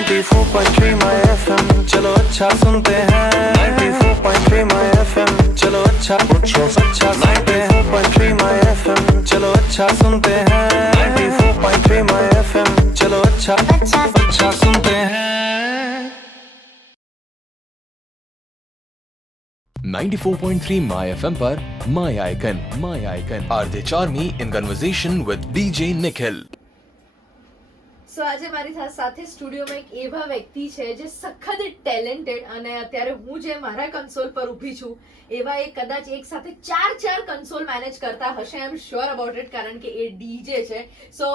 94.3 my FM चलो अच्छा सुनते हैं 94.3 माय एफएम चलो अच्छा सुनते हैं 94.3 माय एफएम चलो अच्छा सुनते हैं 94.3 माय एफएम चलो अच्छा सुनते हैं 94.3 My FM पर My Icon RJ Charmy in conversation with DJ Nikhil. સો આજે મારી સાથે સ્ટુડિયોમાં એક એવા વ્યક્તિ છે જે સખત ટેલેન્ટેડ અને અત્યારે હું જે મારા કન્સોલ પર ઊભી છું એવા એ કદાચ એક સાથે ચાર કન્સોલ મેનેજ કરતા હશે આઈ એમ શ્યોર અબાઉટ ઇટ કારણ કે એ ડીજે છે સો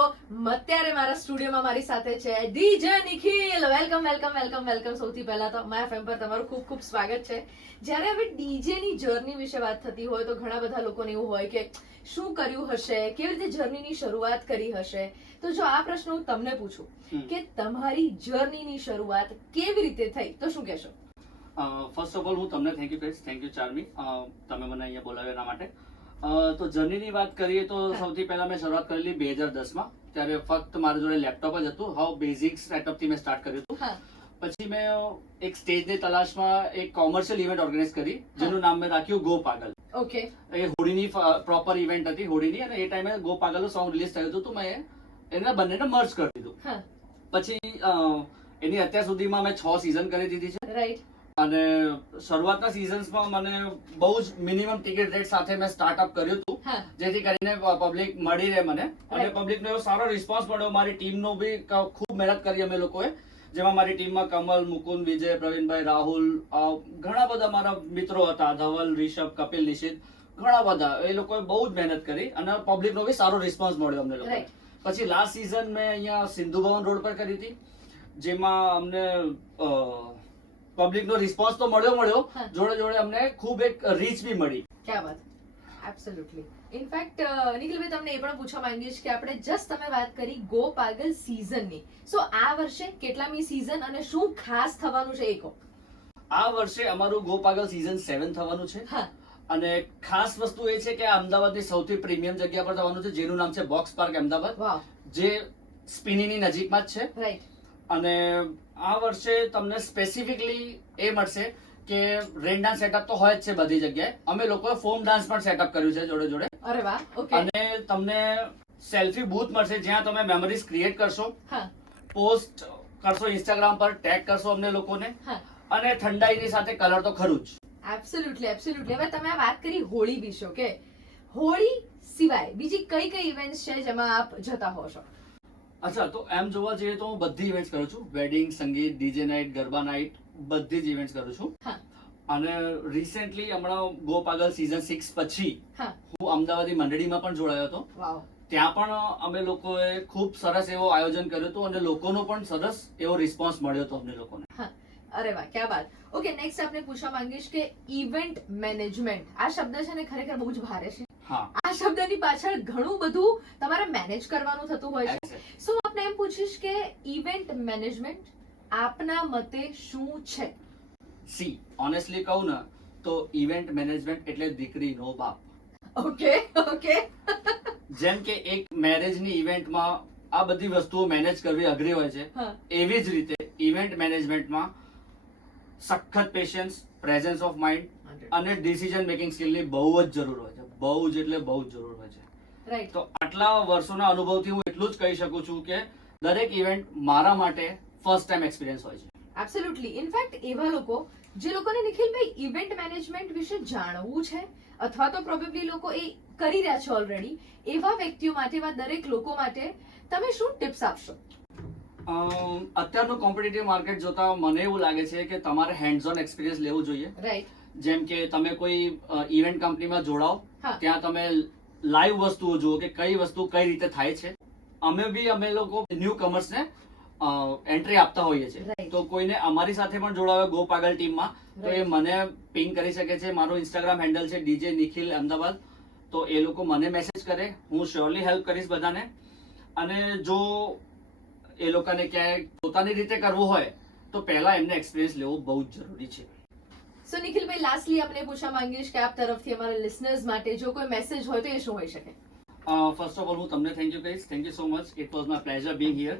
અત્યારે મારા સ્ટુડિયોમાં મારી સાથે છે ડીજે નિખિલ વેલકમ સૌથી પહેલા તો માય એફએમ પર તમારું ખૂબ ખૂબ સ્વાગત છે જ્યારે હવે ડીજે ની જર્ની વિશે વાત થતી હોય તો ઘણા બધા લોકોને એવું હોય કે શું કર્યું હશે કેવી રીતે જર્નીની શરૂઆત કરી હશે તો જો આ પ્રશ્ન હું તમને પૂછું કે તમારી જર્નીની શરૂઆત કેવી રીતે થઈ તો શું કહેશો ફર્સ્ટ ઓફ ઓલ હું તમને થેન્ક યુ ચાર્મી તમે મને અહીંયા બોલાવ્યા એના માટે તો જર્નીની વાત કરીએ તો સૌથી પહેલા મેં શરૂઆત કરેલી 2010માં ત્યારે ફક્ત મારા જોડે લેપટોપ જ હતું હાવ બેઝિક સેટઅપથી મેં સ્ટાર્ટ કર્યું હતું પછી મેં એક સ્ટેજની તલાશમાં એક કોમર્શિયલ ઇવેન્ટ ઓર્ગેનાઇઝ કરી જેનું નામ મેં રાખ્યું ગો પાગલ ઓકે એ હોળીની પ્રોપર ઇવેન્ટ હતી હોળીની અને એ ટાઈમે ગો પાગલનું સોંગ રિલીઝ થયું હતું તો મેં એના બંનેને મર્જ કરી દીધું પછી એની અત્યાર સુધીમાં મેં 6 સિઝન કરી દીધી છે રાઈટ અને શરૂઆતના સિઝન્સમાં મને બહુ જ મિનિમમ ટિકિટ રેટ સાથે મેં સ્ટાર્ટઅપ કર્યું હતું જેથી કરીને પબ્લિક મળી રહે મને અને પબ્લિકનો એવો સારો રિસ્પોન્સ મળ્યો મારી ટીમનો બી ખૂબ મહેનત કરી અમે લોકોએ જેમાં મારી ટીમમાં કમલ મુકુંદ વિજય પ્રવીણભાઈ રાહુલ ઘણા બધા મારા મિત્રો હતા ધવલ રિષભ કપિલ નિશિત ઘણા બધા એ લોકોએ બહુ જ મહેનત કરી અને પબ્લિકનો બી સારો રિસ્પોન્સ મળ્યો અમને લોકોને પછી લાસ્ટ સિઝન મેં અહીંયા સિંધુ ભવન રોડ પર કરી હતી જેમાં અમને પબ્લિકનો રિસ્પોન્સ તો મળ્યો જોડે અમને ખૂબ એક રીચ બી મળી ક્યા વાત એબ્સોલ્યુટલી ઇનફેક્ટ નિખિલભાઈ તમને એ પણ પૂછવા માંગીશ કે આપણે જસ્ટ તમે વાત કરી ગો પાગલ સીઝનની સો આ વર્ષે કેટલામી સીઝન અને શું ખાસ થવાનું છે એ કહો આ વર્ષે અમારું ગો પાગલ સીઝન 7 થવાનું છે અને ખાસ વસ્તુ એ છે કે અમદાવાદની સૌથી પ્રીમિયમ જગ્યા પર થવાનું છે જેનું નામ છે બોક્સ પાર્ક અમદાવાદ જે સ્પિનીની નજીકમાં જ છે રાઈટ અને આ વર્ષે તમને સ્પેસિફિકલી એ મળશે કે રેન ડાન્સ સેટઅપ તો હોય જ છે બધી જગ્યાએ અમે લોકોએ ફોમ ડાન્સ પણ સેટઅપ કર્યું છે જોડે અરે વાહ ઓકે અને તમને સેલ્ફી બૂથ મળશે જ્યાં તમે મેમરીઝ ક્રિએટ કરશો પોસ્ટ કરશો ઇન્સ્ટાગ્રામ પર ટેગ કરશો અમને લોકોને અને ઠંડાઈની સાથે કલર તો ખરું જ એબ્સોલ્યુટલી હવે તમે વાત કરી હોળી વિશે કે હોળી સિવાય બીજી કઈ ઇવેન્ટ્સ છે જેમાં આપ જતા હો છો અચ્છા તો એમ જોવા જઈએ તો હું બધી ઇવેન્ટ્સ કરું છું વેડિંગ સંગીત ડીજે નાઇટ ગરબા નાઇટ બધી જ ઇવેન્ટ્સ કરું છું અને રિસેન્ટલી હમણાં ગો પાગલ સીઝન 6 પછી હું અમદાવાદી મંડળીમાં પણ જોડાયો હતો ત્યાં પણ અમે લોકોએ ખૂબ સરસ એવો આયોજન કર્યું હતું અને લોકોનો પણ સરસ એવો રિસ્પોન્સ મળ્યો હતો અમને લોકોને અરે વાહ ક્યા બાત ઓકે નેક્સ્ટ આપણે પૂછવા માંગીશ કે ઇવેન્ટ મેનેજમેન્ટ આ શબ્દ છે ને ખરેખર બહુ જ ભારે છે આ શબ્દની પાછળ ઘણું બધું તમારે મેનેજ કરવાનું થતું હોય છે સો આપણે એમ પૂછીશ કે ઇવેન્ટ મેનેજમેન્ટ આપના મતે શું છે સી ઓનેસ્ટલી કહું ને તો ઇવેન્ટ મેનેજમેન્ટ એટલે દીકરીનો બાપ ઓકે જેમ કે એક મેરેજની ઇવેન્ટમાં આ બધી વસ્તુઓ મેનેજ કરવી અઘરી હોય છે એવી જ રીતે ઇવેન્ટ મેનેજમેન્ટમાં સખત પેશન્સ પ્રેઝન્સ ઓફ માઇન્ડ અને ડિસિઝન મેકિંગ સ્કિલની બહુ જ જરૂર હોય છે બહુ જ જરૂર હોય છે રાઈટ તો આટલા વર્ષોના અનુભવથી હું એટલું જ કહી શકું છું કે દરેક ઇવેન્ટ મારા માટે ફર્સ્ટ ટાઈમ એક્સપિરિયન્સ હોય છે એબ્સોલ્યુટલી ઇનફેક્ટ એવા લોકો જે લોકોને નિખિલભાઈ ઇવેન્ટ મેનેજમેન્ટ વિશે જાણવું છે અથવા તો પ્રોબેબલી લોકો એ કરી રહ્યા છે ઓલરેડી એવા વ્યક્તિઓ માટે એવા દરેક લોકો માટે તમે શું ટિપ્સ આપશો અત્યારનું કોમ્પિટિટિવ માર્કેટ જોતા મને એવું લાગે છે કે તમારે હેન્ડ્સ ઓન એક્સપિરિયન્સ લેવું જોઈએ રાઈટ જેમ કે તમે કોઈ ઇવેન્ટ કંપનીમાં જોડાઓ ત્યાં તમે લાઈવ વસ્તુઓ જુઓ કે કઈ વસ્તુ કઈ રીતે થાય છે અમે લોકો ન્યુ કમર્સને એન્ટ્રી આપતા હોઈએ છીએ તો કોઈને અમારી સાથે પણ જોડાવે ગો પાગલ ટીમમાં તો એ મને પિંગ કરી શકે છે મારું ઇન્સ્ટાગ્રામ હેન્ડલ છે ડીજે નિખિલ અમદાવાદ તો એ લોકો મને મેસેજ કરે હું શ્યોરલી હેલ્પ કરીશ બધાને અને જો એ લોકોને ક્યાંય પોતાની રીતે કરવું હોય તો પહેલા એમને એક્સપિરિયન્સ લેવો બહુ જ જરૂરી છે સો નિખિલભાઈ લાસ્ટલી આપણે પૂછવા માંગીશ કે આપ તરફથી અમારા લિસનર્સ માટે જો કોઈ મેસેજ હોય તો એ શું હોઈ શકે ફર્સ્ટ ઓફ ઓલ હું તમને થેન્ક યુ કહીશ thank you so much it was my pleasure being here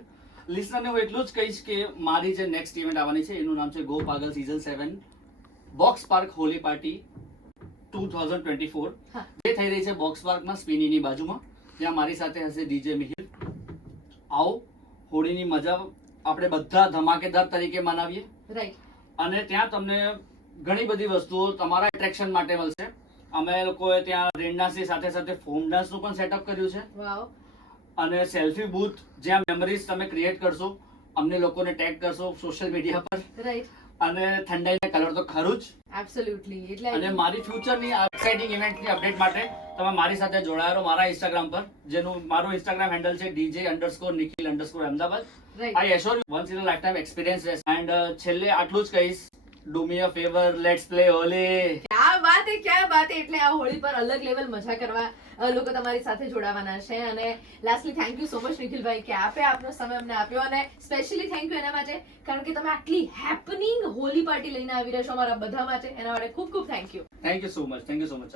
લિસનરને હું એટલું જ કહીશ કે મારી જે નેક્સ્ટ ઇવેન્ટ આવવાની છે એનું નામ છે ગો પાગલ season 7 box park Holi party 2024 હા. જે થઈ રહી છે બોક્સ પાર્કમાં સ્પિનીની બાજુમાં, જ્યાં મારી સાથે હશે ડીજે મિહિર. આવો, હોળીની મજા આપણે બધા ધમાકેદાર તરીકે મનાવીએ. રાઈટ. અને ત્યાં તમને ઘણી બધી વસ્તુઓ તમારા એટ્રેક્શન માટે મળશે. અમે લોકોએ ત્યાં રેન ડાન્સની સાથે સાથે ફોમ ડાન્સનું પણ સેટઅપ કર્યું છે. વાવ. અને સેલ્ફી બૂથ જ્યાં મેમરીઝ તમે ક્રિએટ કરશો, અમને લોકોને ટેગ કરશો સોશિયલ મીડિયા પર. રાઈટ. અને ઠંડાઈને કલર તો ખરું જ. એબ્સોલ્યુટલી. એટલે અને મારી ફ્યુચરની એક્સાઇટિંગ ઇવેન્ટની અપડેટ માટે તમે મારી સાથે જોડાયા રહો મારા ઇન્સ્ટાગ્રામ પર, જેનું મારું ઇન્સ્ટાગ્રામ હેન્ડલ છે DJ_Nikhil_Ahmedabad. Right. I assure you once in a lifetime experience રહેશે. એન્ડ છેલ્લે આટલું જ કહીશ, do me a favour, let's play Holi. ક્યાં વાત હે, ક્યાં વાત હે. એટલે આ હોળી પર અલગ લેવલ મજા કરવા લોકો તમારી સાથે જોડાવાના છે. અને lastly thank you so much નિખિલભાઈ કે આપનો સમય અમને આપ્યો, અને સ્પેશિયલી થેન્ક યુ એના માટે કારણ કે તમે આટલી હેપનિંગ હોલી પાર્ટી લઈને આવી રહ્યા છો અમારા બધા માટે. એના માટે ખૂબ ખૂબ thank you. Thank you so much. Thank you so much.